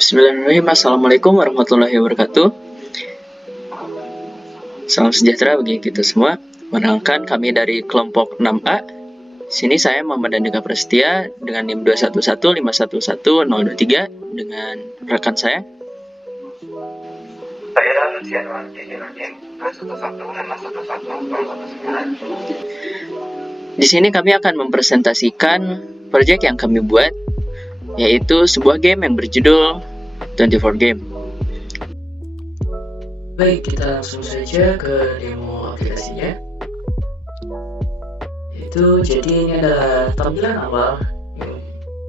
Bismillahirrahmanirrahim. Assalamualaikum warahmatullahi wabarakatuh. Salam sejahtera bagi kita semua. Perkenalkan, kami dari kelompok 6A. Sini saya Muhammad Andika Prasetya dengan NIM 211511023 dengan rekan saya. Saya Luciano dengan NIM 211511019. Di sini kami akan mempresentasikan proyek yang kami buat, yaitu sebuah game yang berjudul 24 Game. Baik, kita langsung saja ke demo aplikasinya. Jadi ini adalah tampilan awal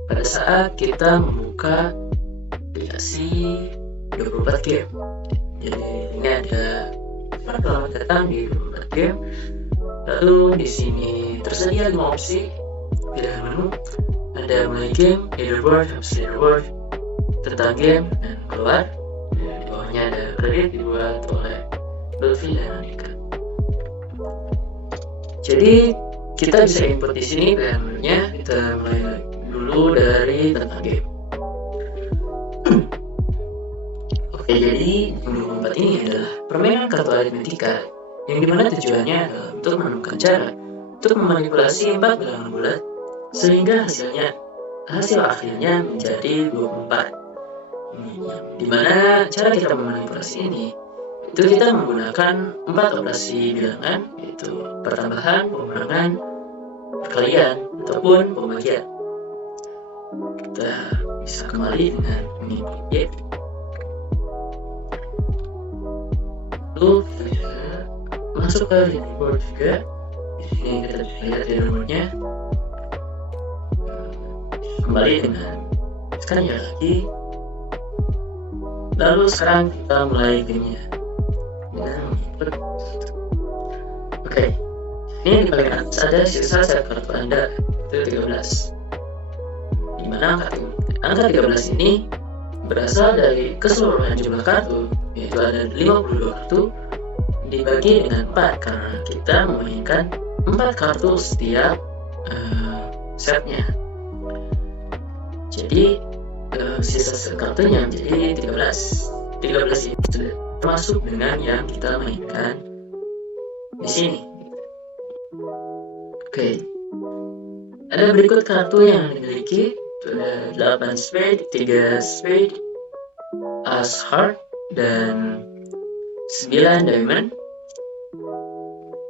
pada saat kita membuka aplikasi 24 Game. Jadi ini ada selamat datang di 24 Game. Lalu di sini tersedia 5 opsi pilihan menu. Ada mulai game, leaderboard, leaderboard, tentang game, dan keluar. Di bawahnya ada kredit dibuat oleh Lutfi dan Andika. Jadi kita bisa input di sini pilihan menunya. Kita mulai dulu dari tentang game. Oke, jadi game 24 ini adalah permainan kartu aritmetika yang dimana tujuannya adalah untuk menemukan cara untuk memanipulasi 4 bilangan bulat sehingga hasil akhirnya menjadi 24. Dimana cara kita memanipulasi ini itu kita menggunakan 4 operasi bilangan, yaitu pertambahan, pengurangan, perkalian, ataupun pembagian. Kita bisa kembali dengan menginput Y. Lalu kita bisa masuk ke leaderboard juga. Di sini kita bisa lihat leaderboardnya. Kembali dengan sekarang ya lagi. Lalu sekarang kita mulai gamenya dengan menginput. Oke, ini di paling atas ada sisa set kartu Anda, itu 13. Dimana angka 13 ini berasal dari keseluruhan jumlah kartu, yaitu ada 52 kartu dibagi dengan 4 karena kita memainkan 4 kartu setiap setnya. Jadi sisa set kartunya menjadi 13. 13 ini sudah termasuk dengan yang kita mainkan di sini. Oke. Ada berikut kartu yang dimiliki. Ada 8 spade, 3 spade, as heart, dan 9 diamond.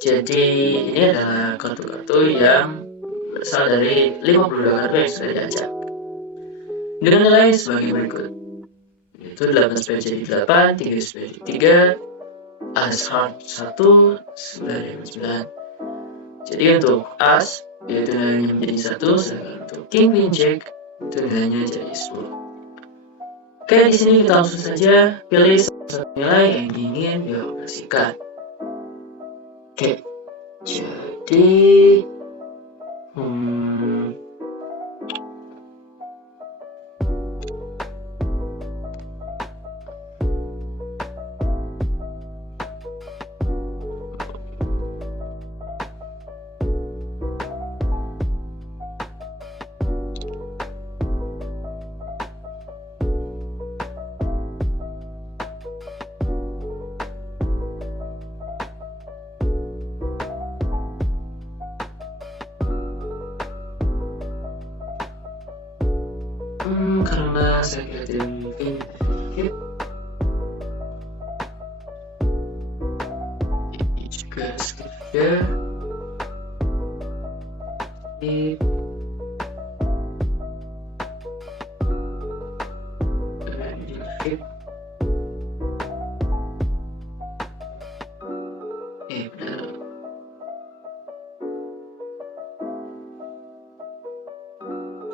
Jadi ini adalah kartu-kartu yang berasal dari 52 kartu yang sudah diacak dengan nilai sebagai berikut, yaitu 8 spade jadi 8, 3 spade jadi 3, as heart 1, 9 diamond 9. Jadi untuk as yaitu nilainya menjadi 1, sedangkan untuk king queen jack itu nilainya jadi 10. Oke, di sini kita langsung saja pilih satu nilai yang ingin dioperasikan. Oke, jadi karena saya kira tidak mungkin sedikit, ini juga skip saja. Skip. Benar.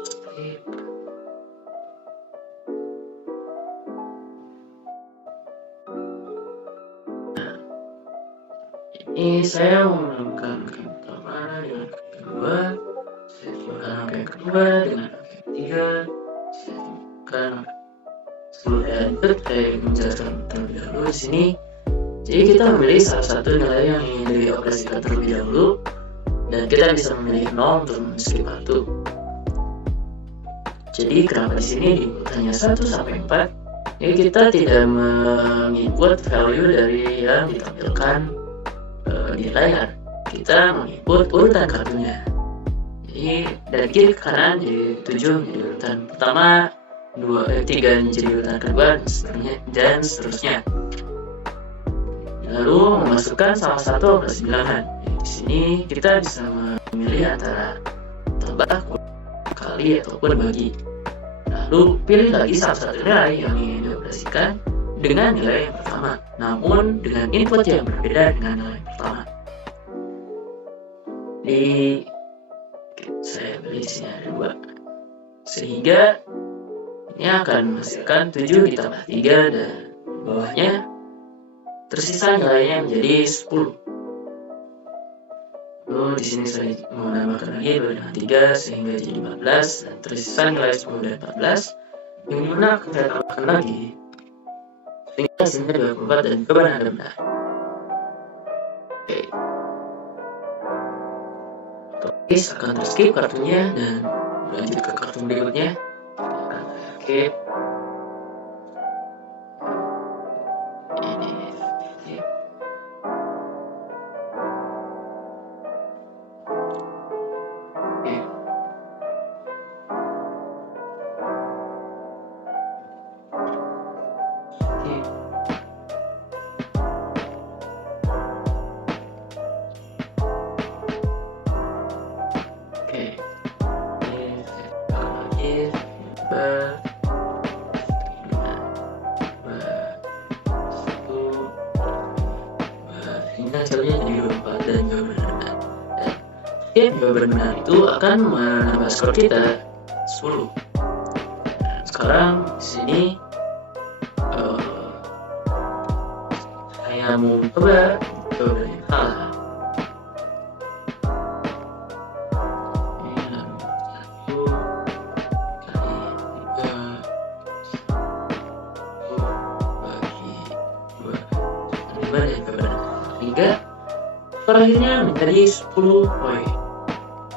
Skip. Ini saya mau menemukan angka pertama dengan angka kedua, saya temukan angka yang kedua dengan angka yang ketiga, saya temukan sebelum input saya menjelaskan terlebih dahulu di sini. Jadi kita memilih salah satu nilai yang ingin dioperasikan terlebih dahulu, dan kita bisa memilih 0 untuk men-skip 1. Jadi kenapa di sini di urutannya 1 sampai 4? Ya kita tidak menginput value dari yang ditampilkan di layar. Kita menginput urutan kartunya. Jadi dari kiri ke kanan jadi 7 menjadi urutan pertama, 3 menjadi urutan kedua, dan seterusnya. Lalu memasukkan salah satu operasi bilangan. Di sini kita bisa memilih antara tambah, kali, ataupun bagi. Lalu pilih lagi salah satu nilai yang ingin dioperasikan dengan nilai yang pertama, namun dengan input yang berbeda dengan nilai pertama. Saya pilih di sini ada 2, sehingga ini akan menghasilkan 7 ditambah 3 dan bawahnya tersisa nilainya menjadi 10. Lalu di sini saya mau menambahkan lagi 2 dengan 3 sehingga jadi 14 dan tersisa nilai 10 dan 14 yang dimana akan saya tambahkan lagi sehingga hasilnya 24 dan jawaban Anda benar. Oke. Otomatis akan terskip kartunya dan lanjut ke kartu berikutnya. Akan skip. Hasilnya jadi 24 dan jawaban benar. Setiap jawaban benar itu akan menambah skor kita 10. Dan sekarang di sini saya mau coba jawaban yang salah. Akhirnya menjadi 10 poin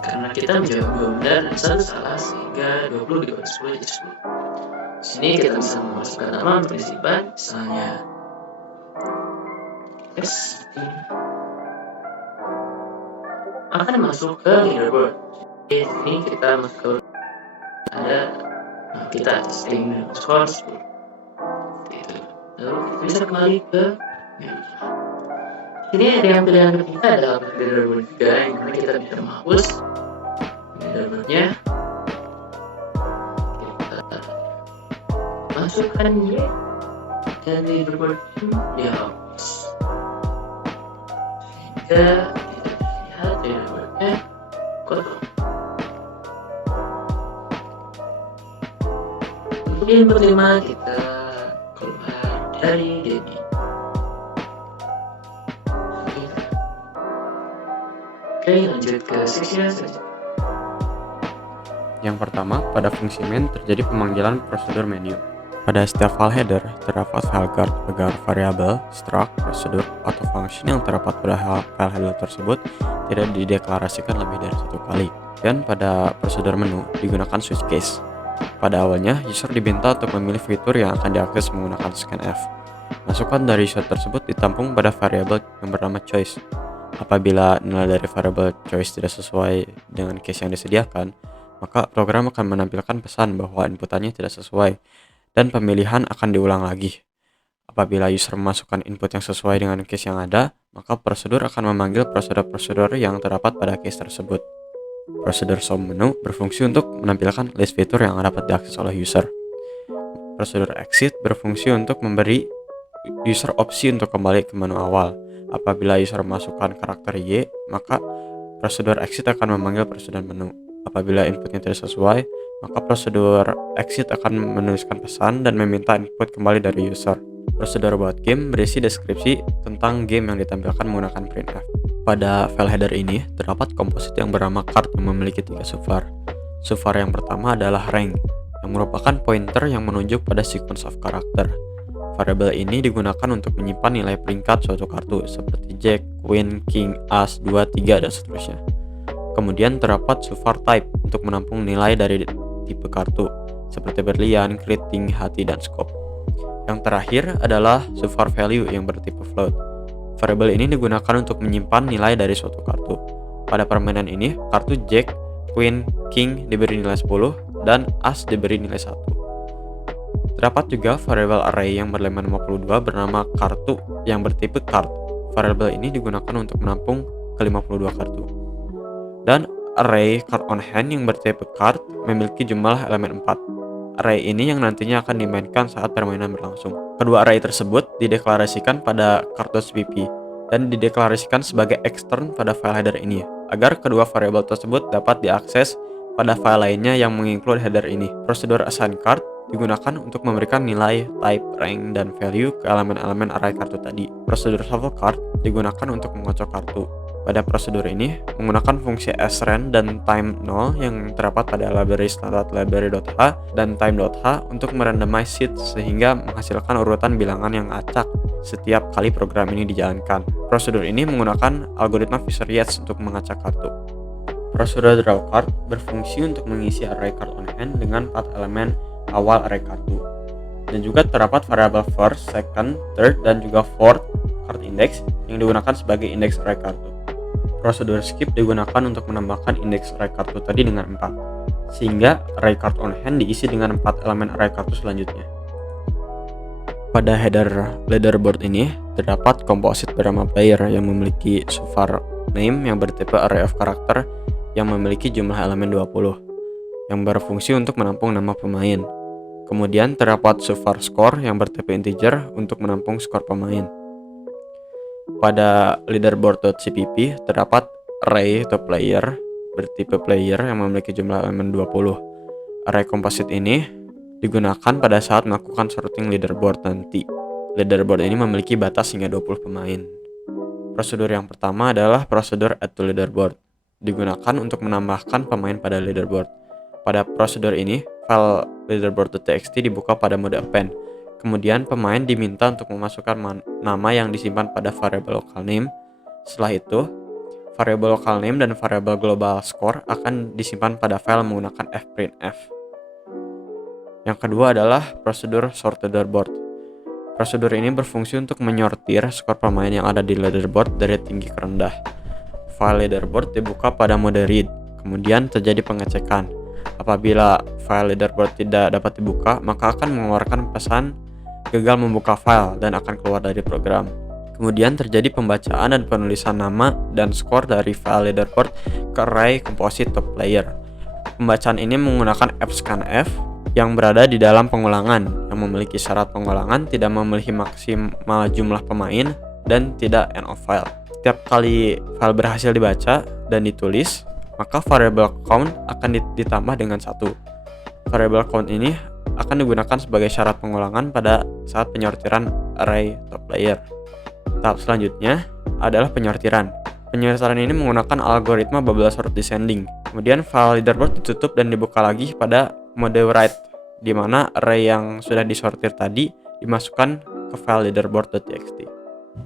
karena kita menjawab 2 benar dan 1 salah sehingga 20 dibagi 10 jadi 10. Di sini kita bisa memasukkan nama partisipan, misalnya S akan masuk ke leaderboard. Di sini kita masuk ada kita testing skor 10 itu. Lalu kita bisa kembali ke menu. Ini yang pilihan ketiga adalah leaderboard 3 yang mana kita bisa menghapus leaderboardnya. Kita masukkan Y dan leaderboard dihapus sehingga kita lihat leaderboardnya kosong. Untuk yang kelima kita keluar dari game. Oke, lanjut ke section selanjutnya. Yang pertama, pada fungsi main terjadi pemanggilan prosedur menu. Pada setiap file header, terdapat file guard agar variabel, struct, prosedur, atau function yang terdapat pada file header tersebut tidak dideklarasikan lebih dari 1 kali. Dan pada prosedur menu digunakan switch case. Pada awalnya, user diminta untuk memilih fitur yang akan diakses menggunakan scanf. Masukan dari user tersebut ditampung pada variabel yang bernama choice. Apabila nilai dari variabel choice tidak sesuai dengan case yang disediakan, maka program akan menampilkan pesan bahwa inputannya tidak sesuai dan pemilihan akan diulang lagi. Apabila user memasukkan input yang sesuai dengan case yang ada, maka prosedur akan memanggil prosedur-prosedur yang terdapat pada case tersebut. Prosedur show menu berfungsi untuk menampilkan list fitur yang dapat diakses oleh user. Prosedur exit berfungsi untuk memberi user opsi untuk kembali ke menu awal. Apabila user memasukkan karakter Y, maka prosedur exit akan memanggil prosedur menu. Apabila inputnya tidak sesuai, maka prosedur exit akan menuliskan pesan dan meminta input kembali dari user. Prosedur buat game berisi deskripsi tentang game yang ditampilkan menggunakan printf. Pada file header ini, terdapat komposit yang bernama card yang memiliki 3 subvar. Subvar yang pertama adalah rank, yang merupakan pointer yang menunjuk pada sequence of character. Variabel ini digunakan untuk menyimpan nilai peringkat suatu kartu seperti Jack, Queen, King, As, 2, 3, dan seterusnya. Kemudian terdapat subvar type untuk menampung nilai dari tipe kartu. seperti berlian, keriting, hati, dan scope. Yang terakhir adalah subvar value yang bertipe float. Variabel ini digunakan untuk menyimpan nilai dari suatu kartu. Pada permainan ini, kartu Jack, Queen, King diberi nilai 10, dan As diberi nilai 1. Terdapat juga variabel array yang berelemen 52 bernama kartu yang bertipe card. Variabel ini digunakan untuk menampung ke-52 kartu. Dan array card on hand yang bertipe card memiliki jumlah elemen 4. Array ini yang nantinya akan dimainkan saat permainan berlangsung. Kedua array tersebut dideklarasikan pada kartu CPP dan dideklarasikan sebagai extern pada file header ini, agar kedua variabel tersebut dapat diakses pada file lainnya yang menginclude header ini. Prosedur assign card digunakan untuk memberikan nilai, type, rank, dan value ke elemen-elemen array kartu tadi. Prosedur shuffle card digunakan untuk mengocok kartu. Pada prosedur ini, menggunakan fungsi sren dan time 0 yang terdapat pada library standard library.h dan time.h untuk merandomize seeds sehingga menghasilkan urutan bilangan yang acak setiap kali program ini dijalankan. Prosedur ini menggunakan algoritma Fisher-Yates untuk mengacak kartu. Prosedur draw card berfungsi untuk mengisi array card on hand dengan 4 elemen awal array kartu. Dan juga terdapat variabel first, second, third, dan juga fourth card index yang digunakan sebagai indeks array kartu. Prosedur skip digunakan untuk menambahkan indeks array kartu tadi dengan 4, sehingga array card on hand diisi dengan 4 elemen array kartu selanjutnya. Pada header leaderboard ini, terdapat komposit bernama player yang memiliki subvar name yang bertipe array of character yang memiliki jumlah elemen 20, yang berfungsi untuk menampung nama pemain. Kemudian terdapat subvar score yang bertipe integer untuk menampung skor pemain. Pada leaderboard.cpp terdapat array to player bertipe player yang memiliki jumlah elemen 20. Array komposit ini digunakan pada saat melakukan sorting leaderboard nanti. Leaderboard ini memiliki batas hingga 20 pemain. Prosedur yang pertama adalah prosedur add to leaderboard. Digunakan untuk menambahkan pemain pada leaderboard. Pada prosedur ini, file leaderboard.txt dibuka pada mode append. Kemudian pemain diminta untuk memasukkan nama yang disimpan pada variabel local name. Setelah itu, variabel local name dan variabel global score akan disimpan pada file menggunakan fprintf. Yang kedua adalah prosedur sort leaderboard. Prosedur ini berfungsi untuk menyortir skor pemain yang ada di leaderboard dari tinggi ke rendah. File leaderboard dibuka pada mode read, kemudian terjadi pengecekan. Apabila file leaderboard tidak dapat dibuka, maka akan mengeluarkan pesan gagal membuka file dan akan keluar dari program. Kemudian terjadi pembacaan dan penulisan nama dan skor dari file leaderboard ke array composite top player. Pembacaan ini menggunakan fscanf yang berada di dalam pengulangan yang memiliki syarat pengulangan, tidak memiliki maksimal jumlah pemain, dan tidak end of file. Setiap kali file berhasil dibaca dan ditulis, maka variable count akan ditambah dengan 1. Variable count ini akan digunakan sebagai syarat pengulangan pada saat penyortiran array top player. Tahap selanjutnya adalah penyortiran. Penyortiran ini menggunakan algoritma bubble sort descending. Kemudian file leaderboard ditutup dan dibuka lagi pada mode write, di mana array yang sudah disortir tadi dimasukkan ke file leaderboard.txt.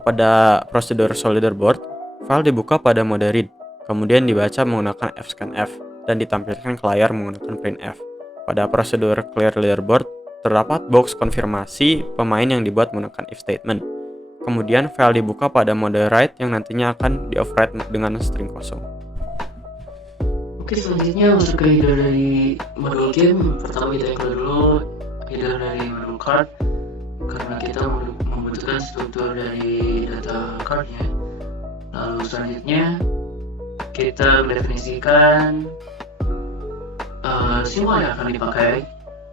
Pada prosedur show leaderboard, file dibuka pada mode read, kemudian dibaca menggunakan fscanf dan ditampilkan ke layar menggunakan printf. Pada prosedur clear leaderboard, terdapat box konfirmasi pemain yang dibuat menggunakan if statement. Kemudian file dibuka pada mode write yang nantinya akan di-overwrite dengan string kosong. Oke, selanjutnya masuk ke header dari modul game. Pertama kita include dulu header dari modul card, karena kita membutuhkan struktur dari data cardnya. Lalu selanjutnya kita mendefinisikan simbol yang akan dipakai.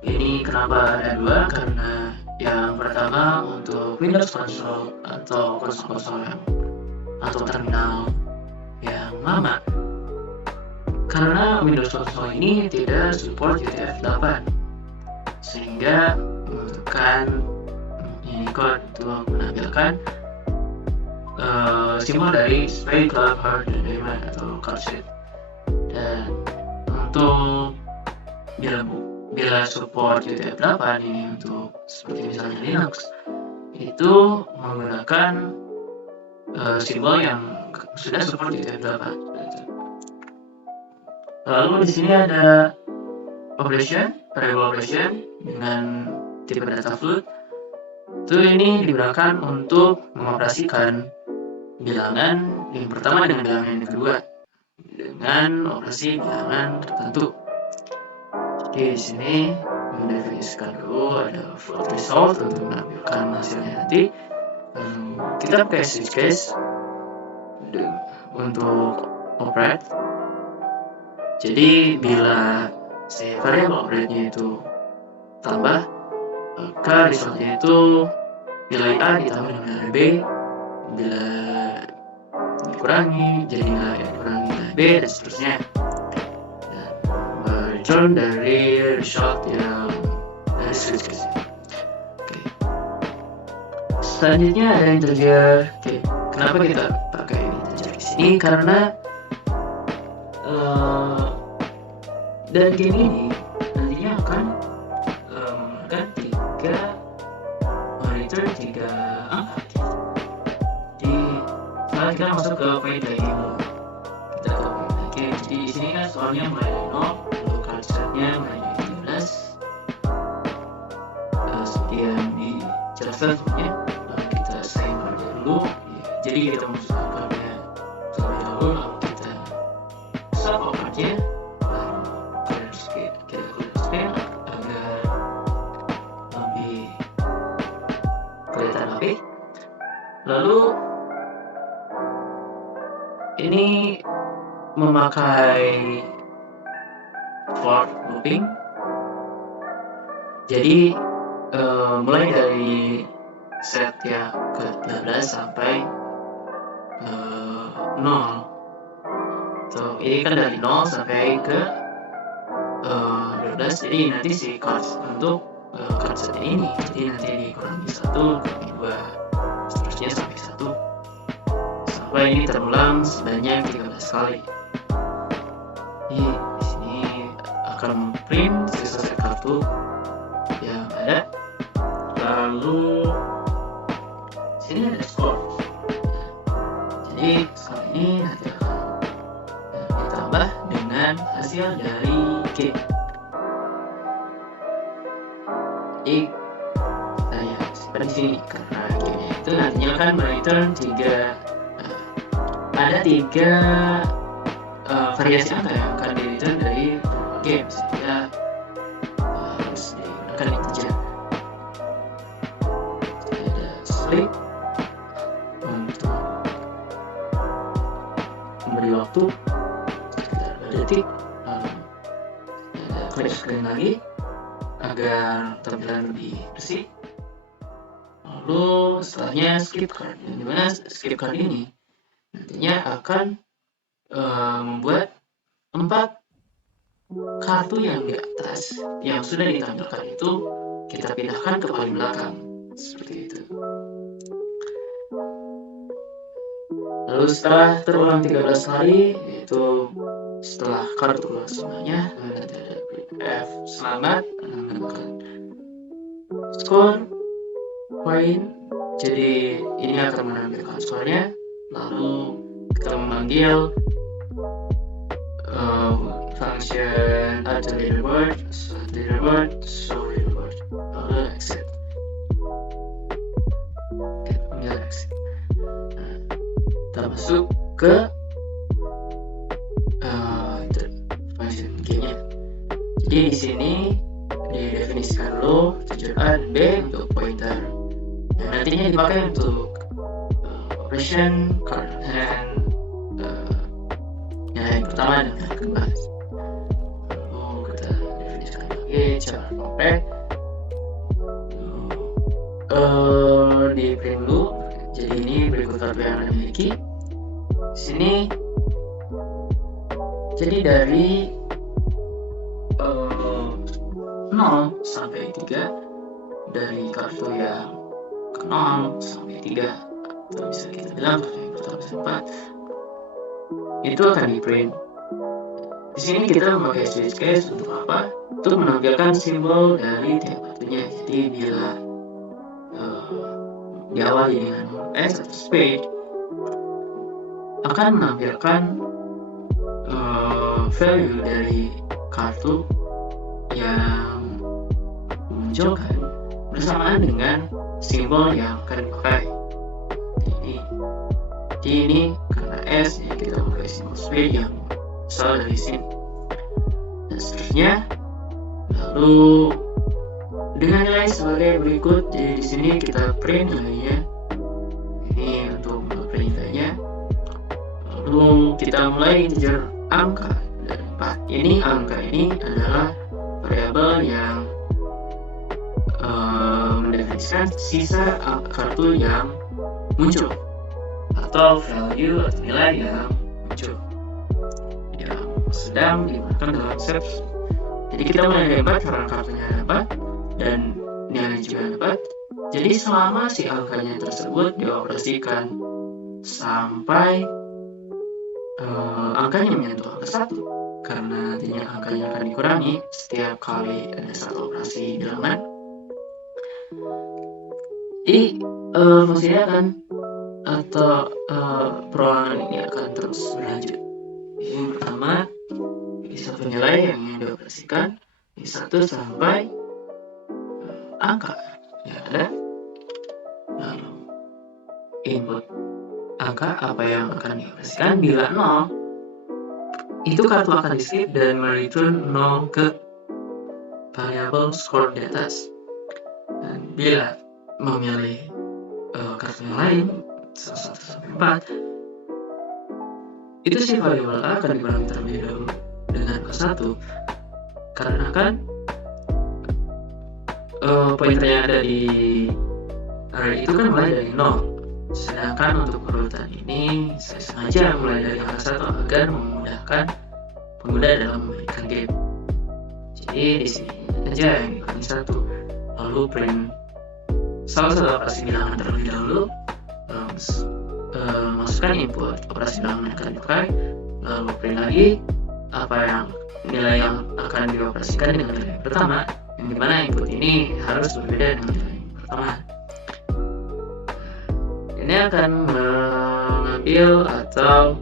Ini kenapa ada 2? Karena yang pertama untuk Windows Console atau konsol-konsol atau terminal yang lama, karena Windows Console ini tidak support UTF-8, sehingga membutuhkan Unicode untuk menampilkan simbol dari Spade, Club, Heart, dan Diamond atau card sheet. Dan untuk bila support UTF-8 ini untuk seperti misalnya Linux, itu menggunakan simbol yang sudah support UTF-8. Lalu di sini ada operation variable operation dengan tipe data float itu ini digunakan untuk mengoperasikan bilangan yang pertama dengan bilangan yang kedua dengan operasi bilangan tertentu. Jadi di sini mendefinisikan dulu ada float result untuk menampilkan hasilnya nanti. Kita pakai switch case untuk operate. Jadi bila si variable operate-nya itu tambah, maka resultnya itu nilai A ditambah dengan nilai B. Bila dikurangi jadi nilai A dikurangi nilai B dan seterusnya. Dan return dari result yang dari switch case. Oke. Selanjutnya ada integer. Oke. Kenapa kita pakai integer di sini? Karena dan game ini nantinya akan return 3 angka. Jadi sekarang kita masuk ke point play game. Kita ke point play game. Jadi di sini kan soalnya mulai dari 0, lalu card setnya mulai dari 13. Seperti yang dijelaskan sebelumnya, kita assign cardnya dulu. Jadi kita masukkan cardnya terlebih dahulu, lalu kita sub cardnya. Lalu ini memakai for looping. Jadi mulai dari set yang ke-13 sampai 0. So, ini kan dari 0 sampai ke 12. Jadi nanti si card untuk card set ini. Jadi nanti dikurangi 1, dikurangi 2. Seterusnya sampai 1 sampai ini terulang sebanyak 13 kali. Jadi di sini akan print sisa set kartu yang ada. Lalu sini ada score. Jadi skor ini nanti akan ditambah dengan hasil dari game. Jadi saya simpan di sini karena game itu nantinya akan mereturn 3 ada 3 variasi angka yang akan di return dari game, sehingga harus digunakan integer. Ada split untuk memberi waktu sekitar 2 detik, lalu ada clear screen lagi agar tampilan lebih bersih. Lalu setelahnya skip card, yang dimana skip card ini nantinya akan membuat 4 kartu yang di atas yang sudah ditampilkan itu kita pindahkan ke paling belakang seperti itu. Lalu setelah terulang 13 kali, yaitu setelah kartu keluar semuanya, nanti ada F selamat menemukan skor poin. Jadi ini akan menampilkan skornya. Lalu kita memanggil function add to leaderboard, show leaderboard, lalu exit. Kita panggil exit. Kita masuk ke function game-nya. Jadi di sini didefinisikan dulu tujuan A dan B untuk pointer yang nantinya dipakai untuk operation card dan yang pertama dan yang kedua. Lalu kita definisikan lagi cara operate. Di print dulu. Jadi ini berikut kartu yang Anda miliki. Di sini jadi dari 0 sampai 3, dari kartu yang ke 0 sampai 3, atau bisa kita bilang kartu yang pertama sampai 4, itu akan di print. Di sini kita memakai switch case untuk apa? Untuk menampilkan simbol dari tiap kartunya. Jadi bila diawali dengan S atau spade akan menampilkan value dari kartu yang munculkan bersamaan dengan simbol yang akan dipakai. Ini karena S, jadi kita pakai simbol spade yang berasal dari sini. Dan seterusnya, lalu dengan nilai sebagai berikut. Jadi di sini kita print nilainya. Ini untuk print nilainya. Lalu kita mulai integer angka dari 4. Ini angka ini adalah variabel yang mendefinisikan sisa kartu yang muncul atau value atau nilai yang muncul yang sedang digunakan dalam set. Jadi kita mulai dari 4 karena kartunya dapat dan nilai juga dapat. Jadi selama si angkanya tersebut dioperasikan sampai angkanya menyentuh angka 1, karena nantinya angkanya akan dikurangi setiap kali ada satu operasi bilangan. Jadi fungsinya akan atau perulangan ini akan terus berlanjut. Yang pertama, satu nilai yang ingin dioperasikan di 1 sampai angka yang ada, lalu input angka apa yang akan dioperasikan. Bila 0, itu kartu akan di skip dan mereturn 0 ke variabel score di atas. Dan bila memilih kartu yang lain 1 sampai 4, itu si variabel A akan dikurangi terlebih dahulu dengan angka 1, karena kan pointer yang ada di array itu kan mulai dari 0. Sedangkan untuk urutan ini saya sengaja mulai dari angka 1 agar memudahkan pengguna dalam memainkan game. Jadi di sini aja yang dikurangi 1, lalu print salah satu operasi bilangan terlebih dahulu, masukkan input operasi bilangan yang akan dipakai, lalu print lagi apa yang nilai yang akan dioperasikan dengan nilai yang pertama, yang dimana input ini harus berbeda dengan nilai yang pertama. Ini akan mengambil atau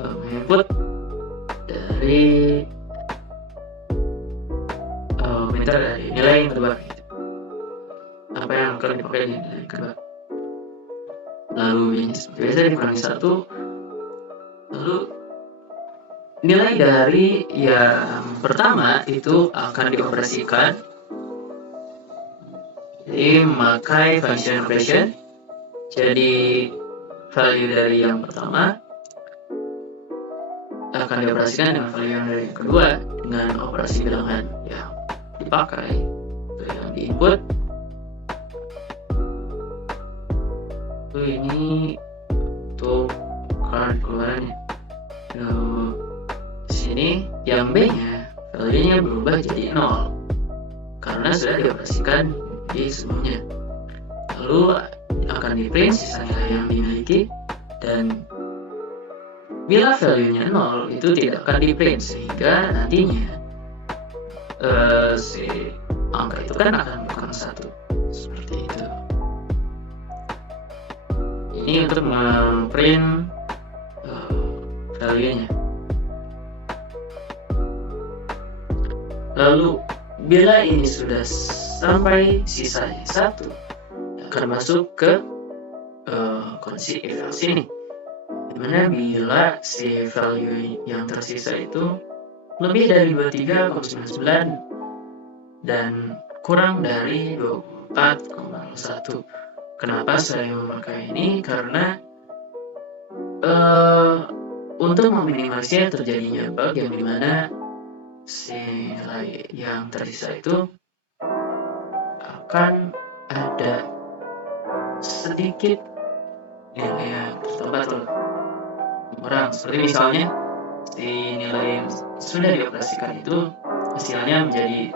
menginput dari pointer dari nilai yang kedua, apa yang akan dipakai di nilai yang kedua. Lalu ini seperti biasa dikurangi 1, lalu nilai dari yang pertama itu akan dioperasikan. Jadi memakai function operation. Jadi value dari yang pertama akan dioperasikan dengan value yang dari yang kedua dengan operasi bilangan yang dipakai atau yang diinput. Ini untuk keluarannya. Lalu di sini yang B-nya value-nya berubah jadi 0 karena sudah dioperasikan di sebelumnya. Lalu akan di print sisa nilai yang dimiliki, dan bila value-nya 0 itu tidak akan di print, sehingga nantinya si angka itu kan akan bukan 1 seperti itu. Ini untuk memprint value-nya. Lalu bila ini sudah sampai sisanya 1, akan masuk ke kondisi if else ini, dimana bila si value yang tersisa itu lebih dari 23,99 dan kurang dari 24,01. Kenapa saya memakai ini? Karena untuk meminimalisir terjadinya bug yang dimana si nilai yang tersisa itu akan ada sedikit nilai yang tertambat atau kurang. Seperti misalnya si nilai yang sudah dioperasikan itu hasilnya menjadi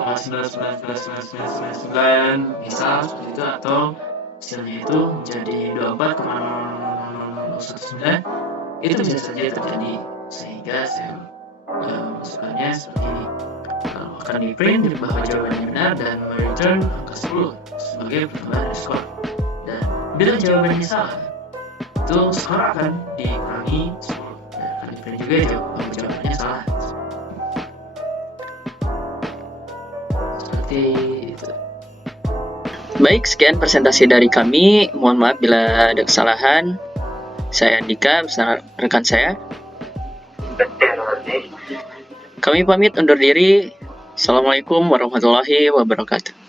23,99999 misal seperti itu, atau hasilnya itu menjadi 24,0019. Itu bisa saja terjadi, sehingga saya masukkannya seperti ini. Kalau akan di print bahwa jawabannya benar dan return angka 10 sebagai pertambahan dari skor. Dan bila jawabannya salah, itu skor akan dikurangi 10 dan akan di print juga jawabannya salah. Seperti seperti itu. Baik, sekian presentasi dari kami. Mohon maaf bila ada kesalahan. Saya Andika bersama rekan saya. Kami pamit undur diri. Assalamualaikum warahmatullahi wabarakatuh.